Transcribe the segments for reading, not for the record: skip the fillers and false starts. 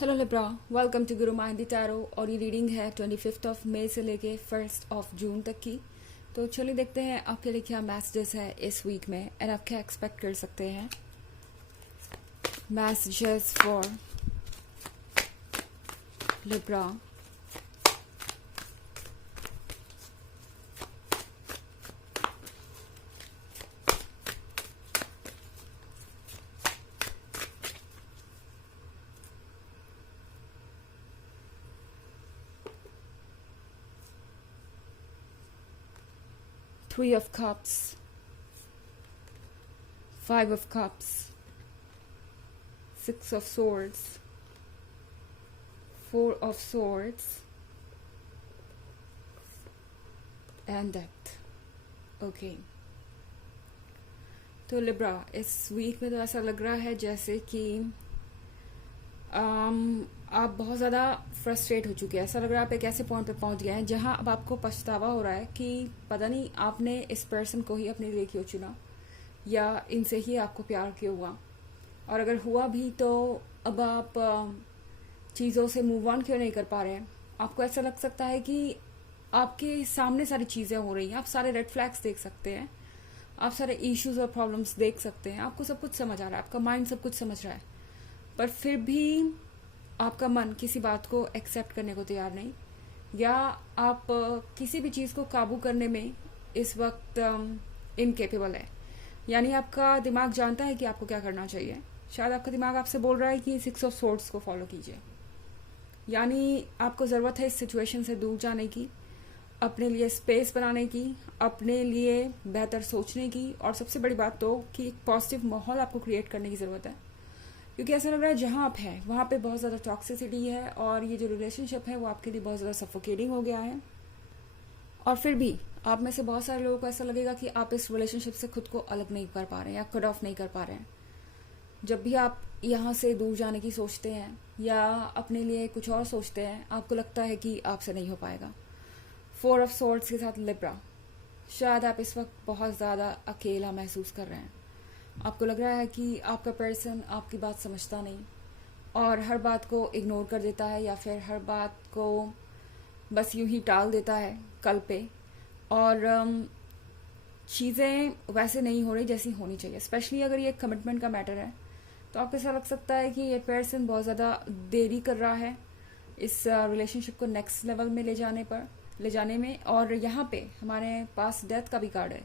Hello Libra, welcome to Guru माहिंदी tarot. और ये reading है 25 ऑफ मई से लेके 1 ऑफ जून तक की। तो चलिए देखते हैं आपके लिए क्या मैसेजेस है इस वीक में एंड आप क्या एक्सपेक्ट कर सकते हैं। Messages for Libra. Three of Cups, Five of Cups, Six of Swords, Four of Swords, and Death. Okay. तो लिब्रा, इस वीक में तो ऐसा लग रहा है जैसे कि आप बहुत ज़्यादा फ्रस्ट्रेट हो चुके हैं। ऐसा लग रहा है आप एक ऐसे पॉइंट पे पहुंच गए हैं जहां अब आपको पछतावा हो रहा है कि पता नहीं आपने इस पर्सन को ही अपने लिए क्यों चुना, या इनसे ही आपको प्यार क्यों हुआ, और अगर हुआ भी तो अब आप चीज़ों से मूव ऑन क्यों नहीं कर पा रहे हैं। आपको ऐसा लग सकता है कि आपके सामने सारी चीज़ें हो रही हैं, आप सारे रेड फ्लैग्स देख सकते हैं, आप सारे इश्यूज और प्रॉब्लम्स देख सकते हैं, आपको सब कुछ समझ आ रहा है, आपका माइंड सब कुछ समझ रहा है, पर फिर भी आपका मन किसी बात को एक्सेप्ट करने को तैयार नहीं, या आप किसी भी चीज़ को काबू करने में इस वक्त इनकेपेबल है। यानी आपका दिमाग जानता है कि आपको क्या करना चाहिए, शायद आपका दिमाग आपसे बोल रहा है कि 6 ऑफ सोर्ड्स को फॉलो कीजिए। यानी आपको ज़रूरत है इस सिचुएशन से दूर जाने की, अपने लिए स्पेस बनाने की, अपने लिए बेहतर सोचने की, और सबसे बड़ी बात तो कि एक पॉजिटिव माहौल आपको क्रिएट करने की ज़रूरत है। क्योंकि ऐसा लग रहा है जहाँ आप हैं वहाँ पे बहुत ज़्यादा टॉक्सिसिटी है, और ये जो रिलेशनशिप है वो आपके लिए बहुत ज़्यादा सफोकेटिंग हो गया है। और फिर भी आप में से बहुत सारे लोगों को ऐसा लगेगा कि आप इस रिलेशनशिप से खुद को अलग नहीं कर पा रहे हैं या कट ऑफ नहीं कर पा रहे हैं। जब भी आप यहाँ से दूर जाने की सोचते हैं या अपने लिए कुछ और सोचते हैं, आपको लगता है कि आपसे नहीं हो पाएगा। 4 ऑफ सोर्ड्स के साथ लिब्रा, शायद आप इस वक्त बहुत ज़्यादा अकेला महसूस कर रहे हैं। आपको लग रहा है कि आपका पर्सन आपकी बात समझता नहीं और हर बात को इग्नोर कर देता है, या फिर हर बात को बस यूं ही टाल देता है कल पे, और चीज़ें वैसे नहीं हो रही जैसी होनी चाहिए। स्पेशली अगर ये कमिटमेंट का मैटर है तो आपको ऐसा लग सकता है कि ये पर्सन बहुत ज़्यादा देरी कर रहा है इस रिलेशनशिप को नेक्स्ट लेवल में ले जाने में। और यहाँ पे हमारे पास डेथ का भी कार्ड है,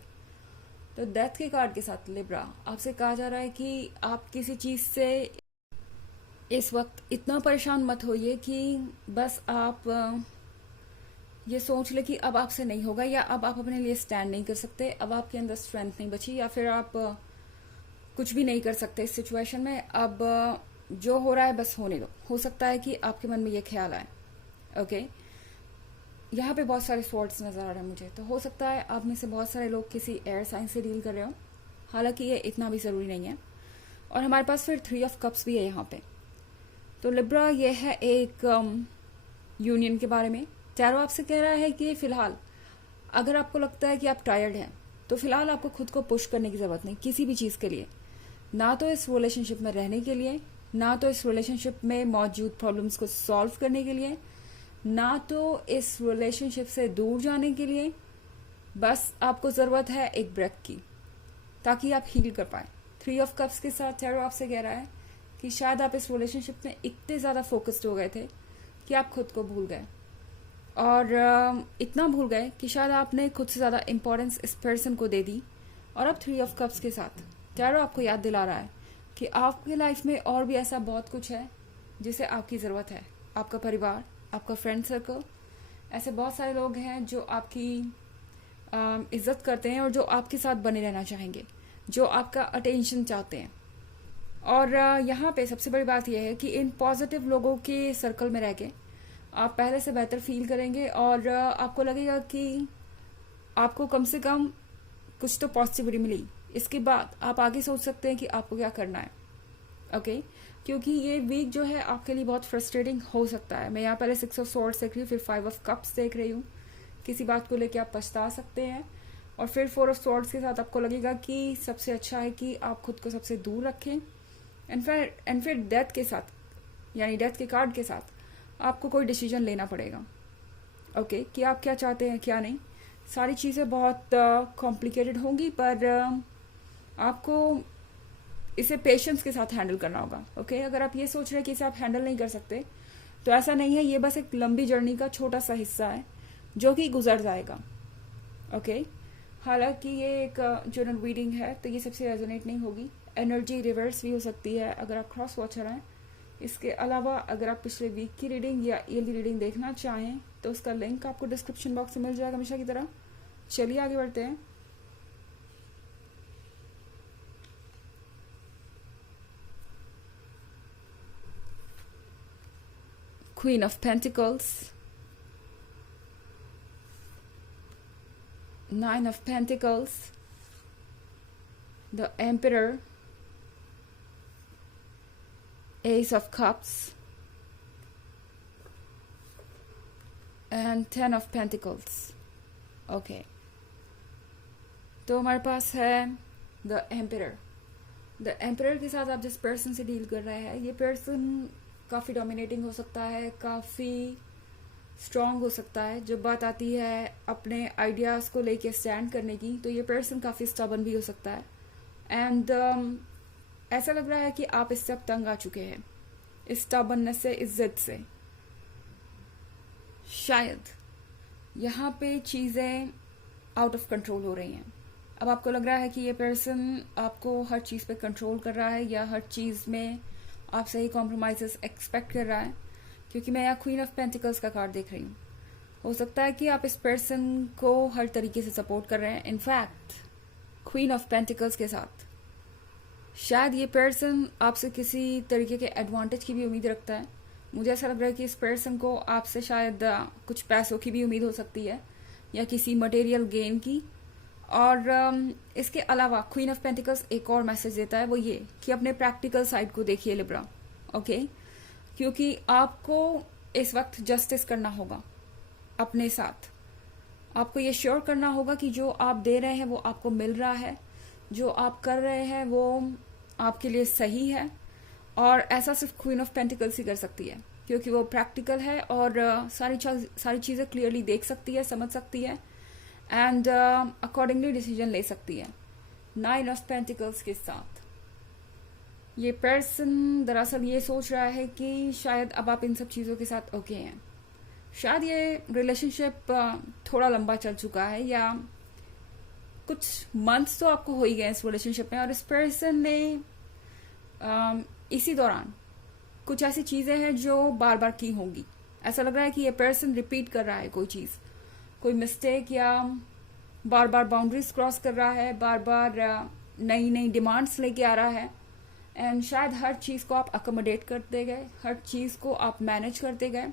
तो डेथ के कार्ड के साथ लिब्रा आपसे कहा जा रहा है कि आप किसी चीज़ से इस वक्त इतना परेशान मत होइए कि बस आप ये सोच ले कि अब आपसे नहीं होगा, या अब आप अपने लिए स्टैंड नहीं कर सकते, अब आपके अंदर स्ट्रेंथ नहीं बची, या फिर आप कुछ भी नहीं कर सकते इस सिचुएशन में। अब जो हो रहा है बस होने दो। हो सकता है कि आपके मन में ये ख्याल आए। ओके, यहाँ पे बहुत सारे स्वॉर्ड्स नजर आ रहे हैं मुझे, तो हो सकता है आप में से बहुत सारे लोग किसी एयर साइन से डील कर रहे हो, हालांकि ये इतना भी ज़रूरी नहीं है। और हमारे पास फिर 3 ऑफ कप्स भी है यहाँ पे। तो लिब्रा, ये है एक यूनियन के बारे में। टैरो आपसे कह रहा है कि फिलहाल अगर आपको लगता है कि आप टायर्ड हैं तो फिलहाल आपको खुद को पुश करने की ज़रूरत नहीं किसी भी चीज़ के लिए, ना तो इस रिलेशनशिप में रहने के लिए, ना तो इस रिलेशनशिप में मौजूद प्रॉब्लम्स को सॉल्व करने के लिए, ना तो इस रिलेशनशिप से दूर जाने के लिए। बस आपको ज़रूरत है एक ब्रेक की, ताकि आप हील कर पाए। 3 ऑफ कप्स के साथ टैरो आपसे कह रहा है कि शायद आप इस रिलेशनशिप में इतने ज़्यादा फोकस्ड हो गए थे कि आप खुद को भूल गए, और इतना भूल गए कि शायद आपने खुद से ज़्यादा इम्पोर्टेंस इस पर्सन को दे दी। और अब 3 ऑफ कप्स के साथ टैरो आपको याद दिला रहा है कि आपकी लाइफ में और भी ऐसा बहुत कुछ है जिसे आपकी ज़रूरत है। आपका परिवार, आपका फ्रेंड सर्कल, ऐसे बहुत सारे लोग हैं जो आपकी इज्जत करते हैं और जो आपके साथ बने रहना चाहेंगे, जो आपका अटेंशन चाहते हैं। और यहाँ पे सबसे बड़ी बात यह है कि इन पॉजिटिव लोगों के सर्कल में रह के आप पहले से बेहतर फील करेंगे, और आपको लगेगा कि आपको कम से कम कुछ तो पॉजिटिविटी मिली। इसके बाद आप आगे सोच सकते हैं कि आपको क्या करना है। ओके, क्योंकि ये वीक जो है आपके लिए बहुत फ्रस्ट्रेटिंग हो सकता है। मैं यहाँ पहले 6 ऑफ सोर्ड्स देख रही हूँ, फिर 5 ऑफ कप्स देख रही हूँ। किसी बात को लेकर आप पछता सकते हैं, और फिर 4 ऑफ सोर्ड्स के साथ आपको लगेगा कि सबसे अच्छा है कि आप खुद को सबसे दूर रखें। एंड फिर डेथ के साथ यानी डेथ के कार्ड के साथ आपको कोई डिसीजन लेना पड़ेगा। ओके, कि आप क्या चाहते हैं क्या नहीं। सारी चीज़ें बहुत कॉम्प्लिकेटेड होंगी, पर आपको इसे पेशेंस के साथ हैंडल करना होगा। ओके, अगर आप ये सोच रहे हैं कि इसे आप हैंडल नहीं कर सकते, तो ऐसा नहीं है। ये बस एक लंबी जर्नी का छोटा सा हिस्सा है जो कि गुजर जाएगा। ओके, हालांकि ये एक जनरल रीडिंग है, तो ये सबसे रेजोनेट नहीं होगी। एनर्जी रिवर्स भी हो सकती है अगर आप क्रॉस वॉचर हैं। इसके अलावा अगर आप पिछले वीक की रीडिंग या ईयरली रीडिंग देखना चाहें तो उसका लिंक आपको डिस्क्रिप्शन बॉक्स में मिल जाएगा हमेशा की तरह। चलिए आगे बढ़ते हैं। Queen of Pentacles, Nine of Pentacles, the Emperor, Ace of Cups, and Ten of Pentacles. Okay, तो हमारे पास है द एम्परर। द एम्परर के साथ आप जिस पर्सन से डील कर रहे हैं, ये पर्सन काफ़ी डोमिनेटिंग हो सकता है, काफ़ी स्ट्रॉन्ग हो सकता है। जब बात आती है अपने आइडियाज़ को लेके स्टैंड करने की, तो ये पर्सन काफ़ी स्टबर्न भी हो सकता है। एंड ऐसा लग रहा है कि आप इससे अब तंग आ चुके हैं, इस स्टबर्ननेस से, इस जिद से। शायद यहाँ पे चीज़ें आउट ऑफ कंट्रोल हो रही हैं। अब आपको लग रहा है कि ये पर्सन आपको हर चीज़ पे कंट्रोल कर रहा है या हर चीज़ में आपसे ही कॉम्प्रोमाइजेस एक्सपेक्ट कर रहा है, क्योंकि मैं यहाँ क्वीन ऑफ पेंटिकल्स का कार्ड देख रही हूँ। हो सकता है कि आप इस पर्सन को हर तरीके से सपोर्ट कर रहे हैं। इनफैक्ट क्वीन ऑफ पेंटिकल्स के साथ शायद ये पर्सन आपसे किसी तरीके के एडवांटेज की भी उम्मीद रखता है। मुझे ऐसा लग रहा है कि इस पर्सन को आपसे शायद कुछ पैसों की भी उम्मीद हो सकती है या किसी मटेरियल गेन की। और इसके अलावा क्वीन ऑफ पेंटिकल्स एक और मैसेज देता है, वो ये कि अपने प्रैक्टिकल साइड को देखिए लिब्रा। ओके, क्योंकि आपको इस वक्त जस्टिस करना होगा अपने साथ। आपको ये श्योर करना होगा कि जो आप दे रहे हैं वो आपको मिल रहा है, जो आप कर रहे हैं वो आपके लिए सही है। और ऐसा सिर्फ क्वीन ऑफ पेंटिकल्स ही कर सकती है, क्योंकि वो प्रैक्टिकल है और सारी चीज़ें क्लियरली देख सकती है, समझ सकती है एंड अकॉर्डिंगली डिसीजन ले सकती है। नाइन ऑफ पेंटिकल्स के साथ ये पर्सन दरअसल ये सोच रहा है कि शायद अब आप इन सब चीज़ों के साथ ओके हैं। शायद ये रिलेशनशिप थोड़ा लंबा चल चुका है या कुछ मंथ्स तो आपको हो ही गए इस रिलेशनशिप में, और इस पर्सन ने इसी दौरान कुछ ऐसी चीज़ें हैं जो बार बार की होंगी। ऐसा लग रहा है कि ये पर्सन रिपीट कर रहा है कोई चीज़, कोई मिस्टेक, या बार बार बाउंड्रीज क्रॉस कर रहा है, बार बार नई नई डिमांड्स लेके आ रहा है। एंड शायद हर चीज़ को आप अकोमोडेट करते गए, हर चीज़ को आप मैनेज करते गए।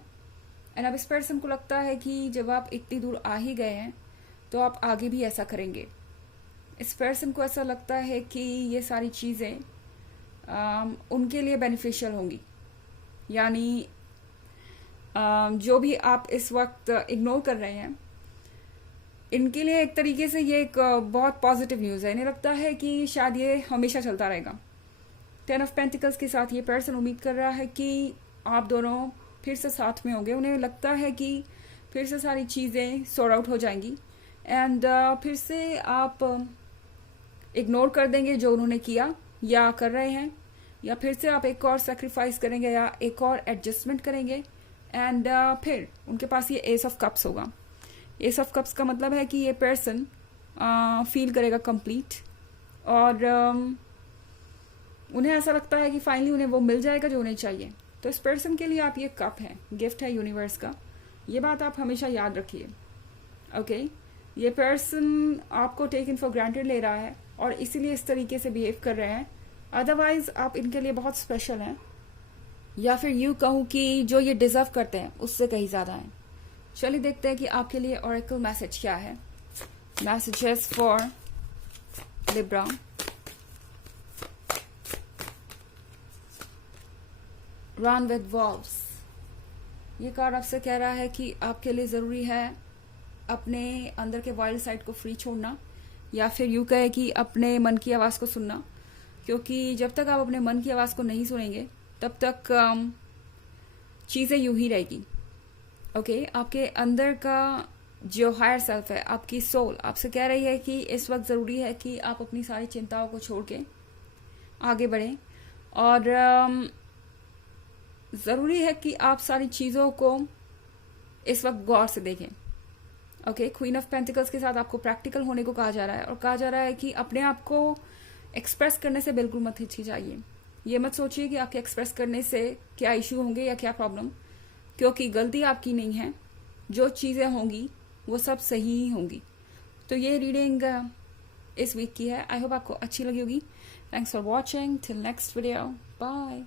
एंड अब इस पर्सन को लगता है कि जब आप इतनी दूर आ ही गए हैं तो आप आगे भी ऐसा करेंगे। इस पर्सन को ऐसा लगता है कि ये सारी चीज़ें उनके लिए बेनिफिशियल होंगी, यानी जो भी आप इस वक्त इग्नोर कर रहे हैं, इनके लिए एक तरीके से ये एक बहुत पॉजिटिव न्यूज़ है। इन्हें लगता है कि शायद ये हमेशा चलता रहेगा। टेन ऑफ पेंटिकल्स के साथ ये पर्सन उम्मीद कर रहा है कि आप दोनों फिर से साथ में होंगे। उन्हें लगता है कि फिर से सारी चीज़ें सॉर्ट आउट हो जाएंगी एंड फिर से आप इग्नोर कर देंगे जो उन्होंने किया या कर रहे हैं, या फिर से आप एक और सेक्रीफाइस करेंगे या एक और एडजस्टमेंट करेंगे। एंड फिर उनके पास ये एस ऑफ कप्स होगा। एस ऑफ कप्स का मतलब है कि ये पर्सन फील करेगा कंप्लीट, और उन्हें ऐसा लगता है कि फाइनली उन्हें वो मिल जाएगा जो उन्हें चाहिए। तो इस पर्सन के लिए आप ये कप है, गिफ्ट है यूनिवर्स का। ये बात आप हमेशा याद रखिए। ओके, ये पर्सन आपको टेक इन फॉर ग्रांटेड ले रहा है और इसीलिए इस तरीके से बिहेव कर रहे हैं। अदरवाइज आप इनके लिए बहुत स्पेशल हैं, या फिर यूँ कहूँ कि जो ये डिजर्व करते हैं उससे कहीं ज़्यादा हैं। चलिए देखते हैं कि आपके लिए ऑरेकल मैसेज क्या है। Messages for Libra. Run with valves. ये कार्ड आपसे कह रहा है कि आपके लिए ज़रूरी है अपने अंदर के वाइल्ड साइड को फ्री छोड़ना, या फिर यूँ कहे कि अपने मन की आवाज़ को सुनना, क्योंकि जब तक आप अपने मन की आवाज़ को नहीं सुनेंगे तब तक चीज़ें यूं ही रहेगी। ओके, आपके अंदर का जो हायर सेल्फ है, आपकी सोल आपसे कह रही है कि इस वक्त ज़रूरी है कि आप अपनी सारी चिंताओं को छोड़ के आगे बढ़ें, और ज़रूरी है कि आप सारी चीज़ों को इस वक्त गौर से देखें। ओके, क्वीन ऑफ पेंटिकल्स के साथ आपको प्रैक्टिकल होने को कहा जा रहा है, और कहा जा रहा है कि अपने आप को एक्सप्रेस करने से बिल्कुल मत हिचकिचाइए। ये मत सोचिए कि आपके एक्सप्रेस करने से क्या इशू होंगे या क्या प्रॉब्लम, क्योंकि गलती आपकी नहीं है। जो चीज़ें होंगी वो सब सही ही होंगी। तो ये रीडिंग इस वीक की है। आई होप आपको अच्छी लगी होगी। Thanks for watching. Till next video, bye.